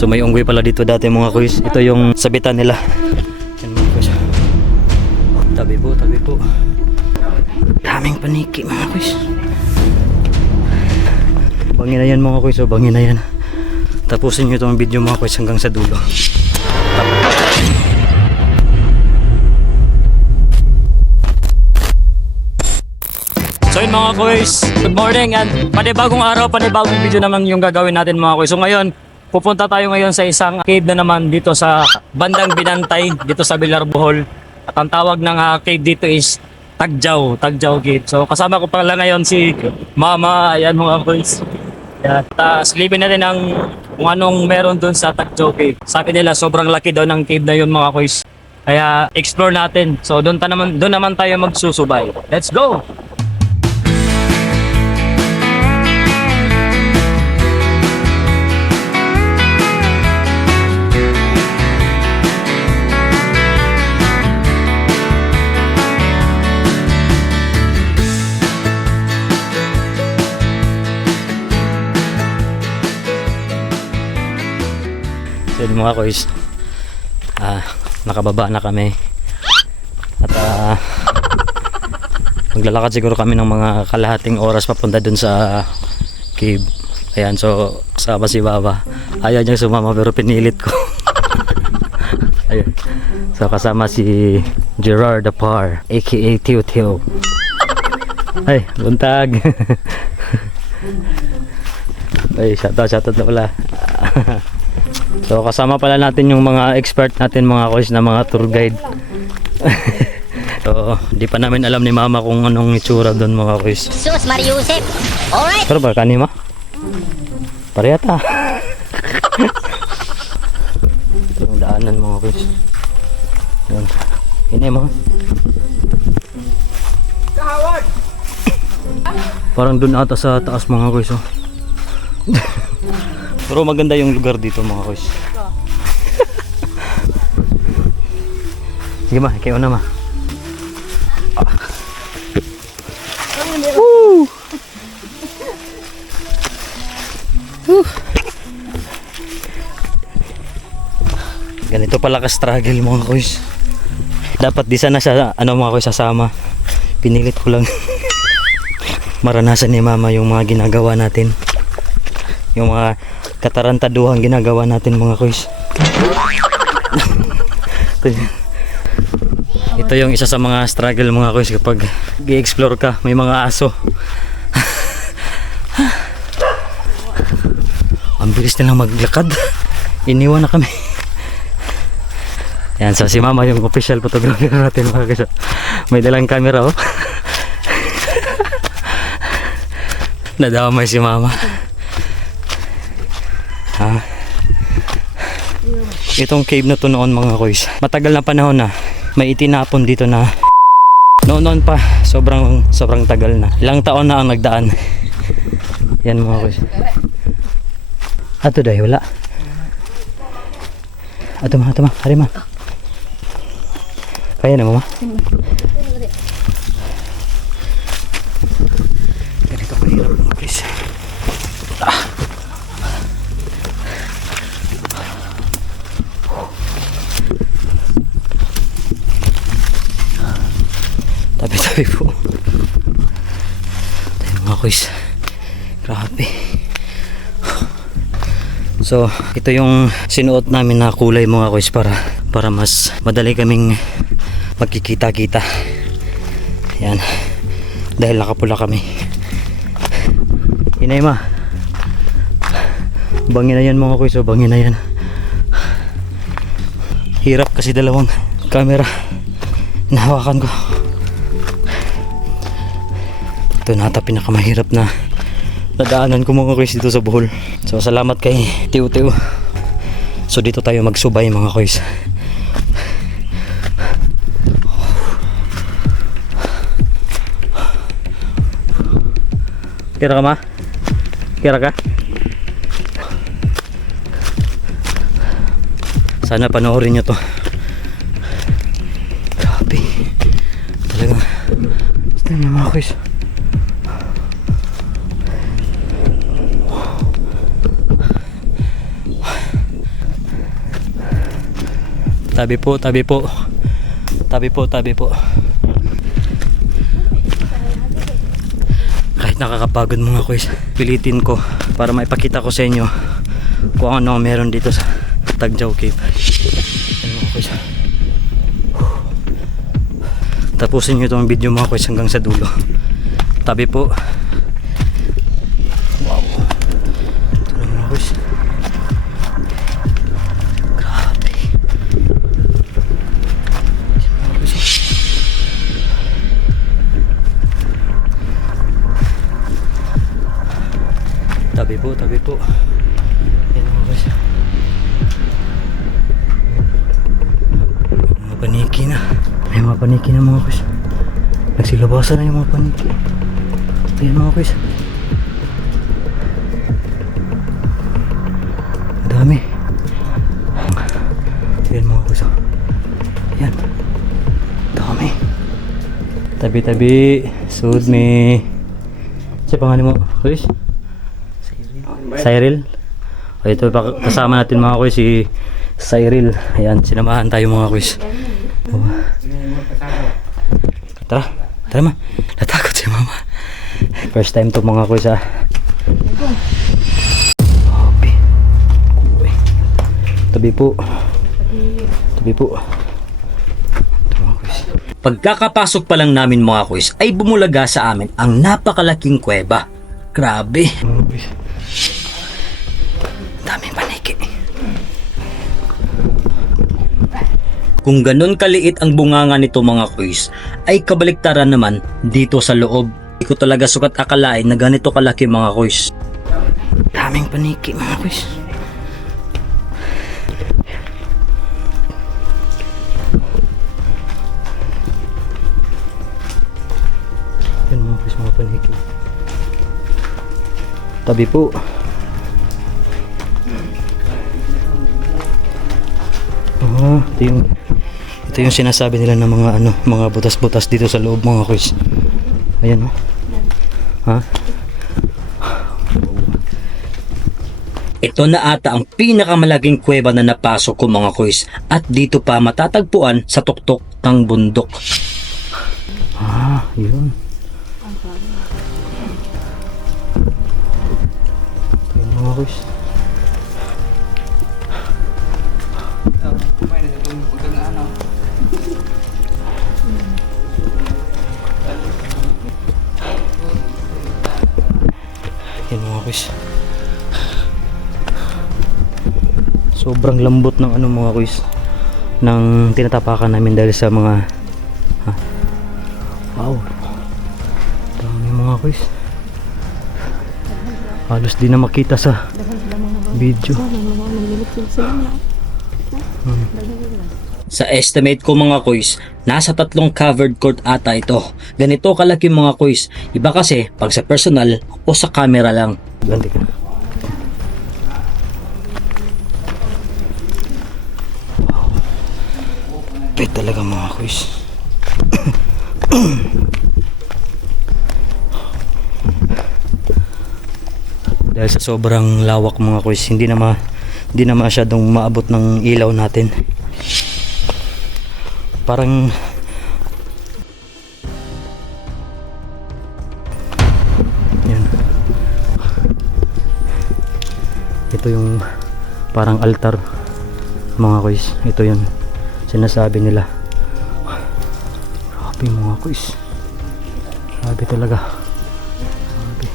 So may unggoy pala dito dati mga kuys. Ito yung sabitan nila. Yan mga kuys. Tabi po, tabi po. Daming paniki mga kuys. Bangin na yan mga kuys. So bangin na yan. Tapusin nyo itong video mga kuys hanggang sa dulo. So yun mga kuys, good morning and panibagong araw, panibagong video naman yung gagawin natin mga kuys. So ngayon, pupunta tayo ngayon sa isang cave na naman dito sa bandang Binantay, dito sa Bilar, Bohol. At ang tawag ng cave dito is Tagjaw Cave. So kasama ko pala ngayon si Mama, ayan mga kuys. Silipin natin ang kung anong meron dun sa Tagjaw Cave. Sabi nila sobrang laki daw ng cave na yun mga kuys. Kaya explore natin. So doon naman tayo magsusubay. Let's go! So yun mga kuys, nakababa na kami at maglalakad siguro kami ng mga kalahating oras papunta dun sa cave. Ayan, so kasama si Baba, ayaw niyang sumama pero pinilit ko. Ayun. So kasama si Gerard Apar aka Tio Tio. Ay, buntag. Ay, shoutout na pala. So kasama pala natin yung mga expert natin mga kuys na mga tour guide. So di pa namin alam ni Mama kung anong itsura doon mga kuys. Sus Mariusep. Alright. Pero ba kanima? Parehata. Ito yung daanan mga kuys. Yan. Ini mga. Kahawag. Parang doon ata sa taas mga kuys. Oh. Pero maganda yung lugar dito mga kuys. Sige ma, kayo na ma. Woo! Ganito pala ka-struggle mga kuys. Dapat di sana siya mga kuys sasama. Pinilit ko lang. Maranasan ni Mama yung mga ginagawa natin. Yung mga katarantaduhang ginagawa natin mga kuys. Ito yung isa sa mga struggle mga kuys kapag i-explore ka, may mga aso. Ang bilis nilang maglakad. Iniwan na kami. Yan, so si Mama yung official photographer natin mga kuys. May dalang camera oh. Nadamay si Mama. Itong cave na to noon mga kuys, matagal na panahon na may itinapon dito na noon pa, sobrang tagal na, ilang taon na ang nagdaan. Yan mga kuys. Ato dahi wala. Ato ma, hari ma. Kaya na mo ma. Ganito kahirap mga kuys. Tabi po. Tayo mga kuys. Grabe. So ito yung sinuot namin na kulay mga kuys para mas madali kaming magkikita-kita. Yan. Dahil nakapula kami. Inay ma. Bangin na yan mga kuys. So bangin na yan. Hirap kasi dalawang camera nahawakan ko. Ito na ata pinakamahirap na nadaanan ko mga kuys dito sa Bohol. So salamat kay Tio Tio. So dito tayo magsubay mga kuys. Kira ka ma? Kira ka? Sana panoorin nyo to. Grabe. Talagang basta nyo mga kuys. Tabi po, tabi po. Tabi po, tabi po. Kahit nakakapagod mga kuys, pilitin ko para maipakita ko sa inyo kung ano ang meron dito sa Tagjaw Cave. Ayan mga kuys. Tapusin nyo itong video mga kuys hanggang sa dulo. Tabi po. Wow. Ito na mga kuys. Grabe. Mga kuys. Tabi po, tabi po. Ayan mga kuys. May mga paniki na. May mga paniki na mga kuys. Nagsilabasan na yung mga paniki. Ayan mga kuys. Ang dami. Ayan mga kuys. Ayan. Dami. Tabi-tabi. Sud me. Siya pangalan mo kuys? Cyril. O ito kasama natin mga kuys si Cyril. Ayan, sinamahan tayo mga kuys. Tara, tara ma. Natakot si mama. First time to mga kuys ha. Hopi. Uy. Tabi po. Tabi po. Ito mga kuys. Pagkakapasok pa lang namin mga kuys ay bumulaga sa amin ang napakalaking kuweba. Grabe. Mga kuys. Daming paniki. Kung ganun kaliit ang bunganga nito mga kuys, ay kabaliktaran naman dito sa loob. Hindi ko talaga sukat akalain na ganito kalaki mga kuys. Daming paniki mga kuys. Yan mga kuys, mga paniki. Tabi po. Ito yung sinasabi nila ng mga mga butas-butas dito sa loob mga kuys. Ayan oh. Ha? Ito na ata ang pinakamalaking kuweba na napasok ko mga kuys, at dito pa matatagpuan sa tuktok ng bundok. Yun. Ayan mga kuys. Yan mga kuys. Sobrang lambot ng mga kuys ng tinatapakan namin dahil sa mga wow, dami mga kuys. Halos di na makita sa video. Sa estimate ko mga kuys, nasa 3 covered court ata ito. Ganito kalaki mga kuys. Iba kasi pag sa personal o sa camera lang. Ganti ka. Wow. Pwede talaga mga kuys. Dahil sa sobrang lawak mga kuys, hindi na masyadong maabot ng ilaw natin. Parang yan. Ito yung parang altar mga kuys. Ito yung sinasabi nila. Grabe mga kuys. Grabe talaga. Grabe.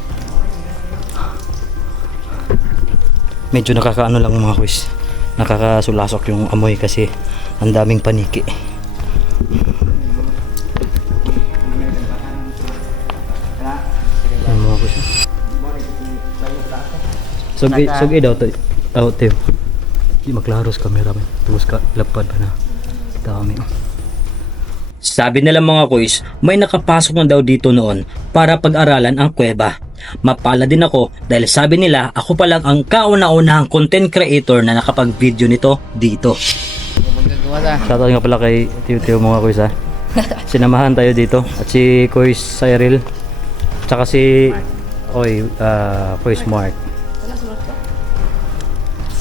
Medyo nakakaano lang mga kuys. Nakakasulasok yung amoy kasi ang daming paniki. Yan mga kuys. Sugay daw to. Teo. Di maklaros camera man. Tuwas ka lapad pa na. Dami. Sabi nila mga kuys, may nakapasok na daw dito noon para pag-aralan ang kuweba. Mapala din ako dahil sabi nila ako pa lang ang kauna-unahang content creator na nakapag-video nito dito. Shoutout nga pala kay Teo mga kuys ha. Sinamahan tayo dito at si Kuys Cyril tsaka si Kuys Mark.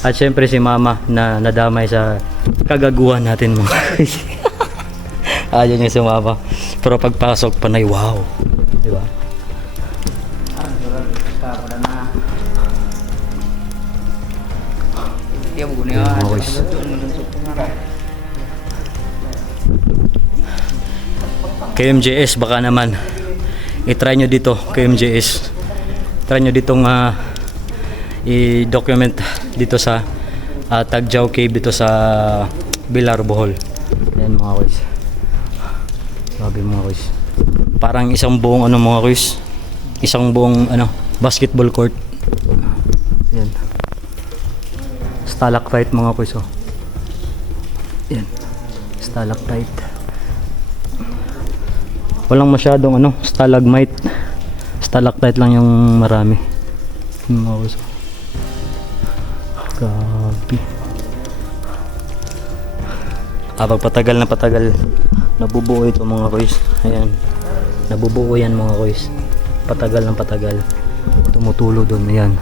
At syempre si Mama na nadamay sa kagaguhan natin mga guys. Ayaw niya sumama. Pero pagpasok, panay wow. Diba? Mga guys. KMJS baka naman i-try nyo dito KMJS, try nyo ditong i-document dito sa Tagjaw Cave dito sa Bilar, Bohol. Ayan mga guys, sabi mga guys, parang isang buong ano mga guys, isang buong ano basketball court. Ayan, stalactite mga guys, oh. Ayan, stalactite. Walang masyadong ano, stalagmite. Stalactite lang yung marami. Grabe. Pag patagal na patagal, nabubuo ito mga guys. Ayan. Nabubuo yan mga guys. Patagal ng patagal. Tumutulo doon. Ayan.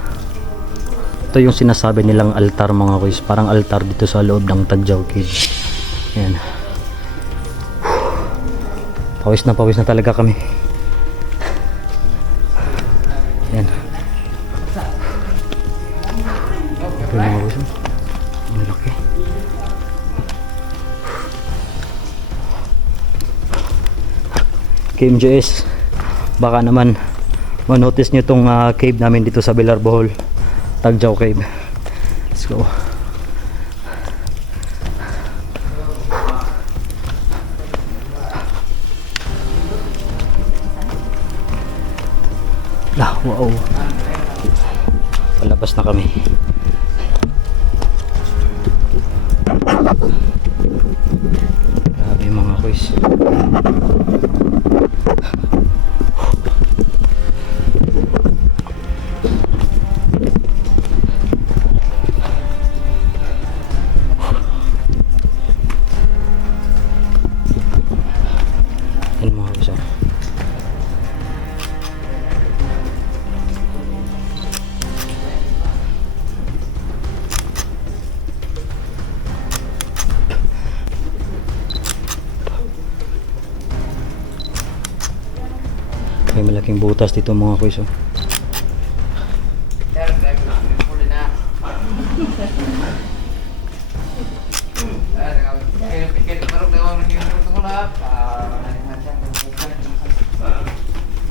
Ito yung sinasabi nilang altar mga guys. Parang altar dito sa loob ng Tagjaw Cave. Ayan. Pawis na talaga kami. Ayan. Ito yung mga gusto. Ang laki. KMJS, baka naman manotice nyo itong cave namin dito sa Bilar, Bohol. Tagjaw Cave. Let's go. Wow. Palabas na kami. Grabe mga guys. Yan mga guys. May malaking butas dito mga kuys, oh.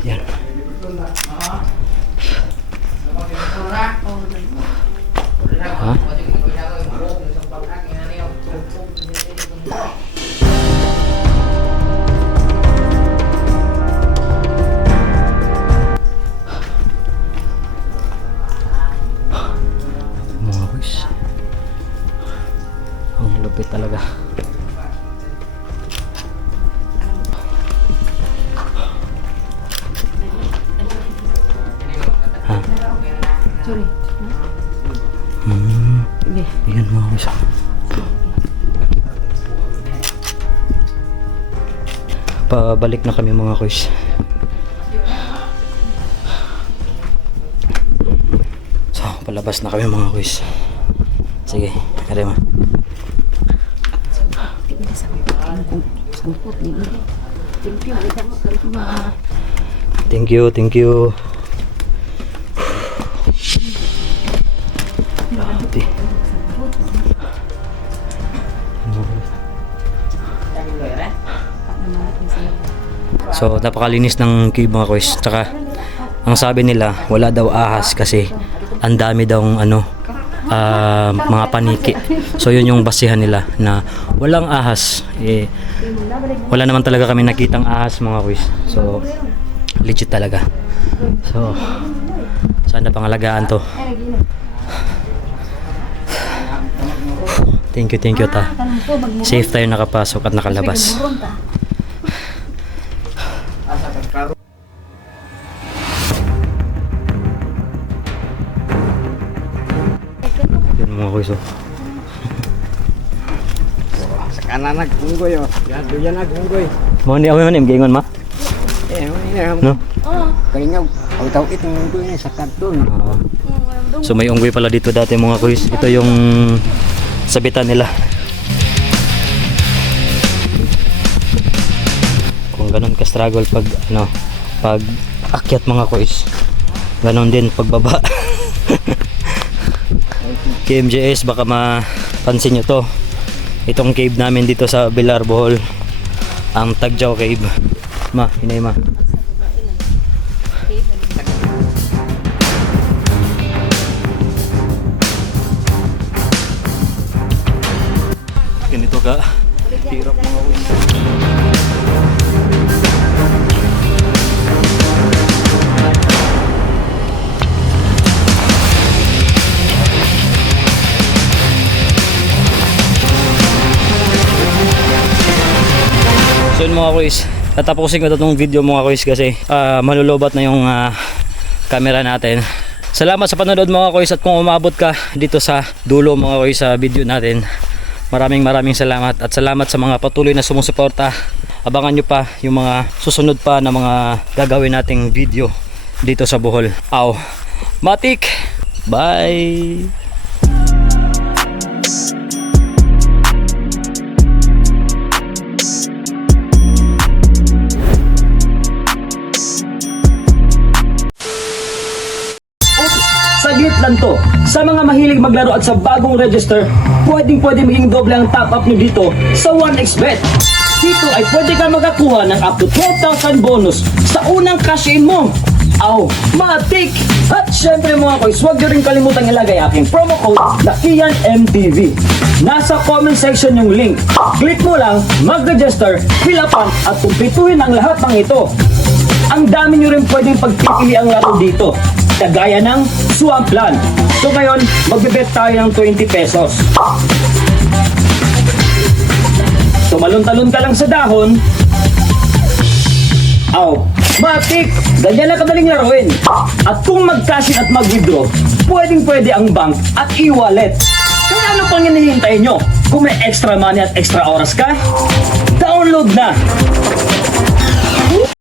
Yan. Ha? Lupit talaga. Ha? Sorry. Yan mga guys. Pabalik na kami mga guys. So, palabas na kami mga guys. Sige, kare ma. Thank you, thank you. Grabe. So, napakalinis ng cave mga guys. Tsaka, ang sabi nila, wala daw ahas kasi ang dami daw ano, mga paniki. So yun yung basihan nila na walang ahas. Wala naman talaga kami nakitang ahas mga kuys. So legit talaga. So sana pangalagaan to. Thank you ta. Safe tayo nakapasok at nakalabas. Mga kuys, oh. Sa kanan nag-unggoy, oh. Yan nag-unggoy. Mo ni awi man giingon ma? No? No? Kaya nga, taw itong unggoy na sa kanton. So may unggoy pala dito dati mga kuys. Ito yung sabitan nila. ganun ka struggle pag pag akyat mga kois. Ganon din pagbaba. KMJS, baka mapansin nyo to. Itong cave namin dito sa Bilar, Bohol. Ang Tagjaw Cave. Ma, hinay ma. Ganito ka. Hirap mga kois. So yun mga kuys, tatapusin ko itong video mga kuys kasi malulobat na yung camera natin. Salamat sa panonood mga kuys, at kung umabot ka dito sa dulo mga kuys sa video natin, maraming salamat, at salamat sa mga patuloy na sumusuporta. Abangan nyo pa yung mga susunod pa na mga gagawin nating video dito sa Bohol. Aw, matik! Bye! Saglit lang to. Sa mga mahilig maglaro at sa bagong register, pwede maging doble ang top up nyo dito sa 1xBet. Dito ay pwede ka makakuha ng up to 12,000 bonus sa unang cash in mo. Aw, matik! At syempre mga koys, huwag nyo rin kalimutang ilagay aking promo code na KianMTV. Nasa comment section yung link. Click mo lang, mag-register, fill up at kumpletuhin ang lahat ng ito. Ang dami nyo rin pwedeng pagpipili ang laro dito, kagaya ng Swampland. So ngayon, magbibet tayo ng 20 pesos. Tumalon-talon ka lang sa dahon. Aw, matik! Ganyan lang kadaling laruin. At kung mag-cash in at mag-withdraw, pwede ang bank at e-wallet. Kaya ano pang hinihintay nyo? Kung may extra money at extra oras ka, download na!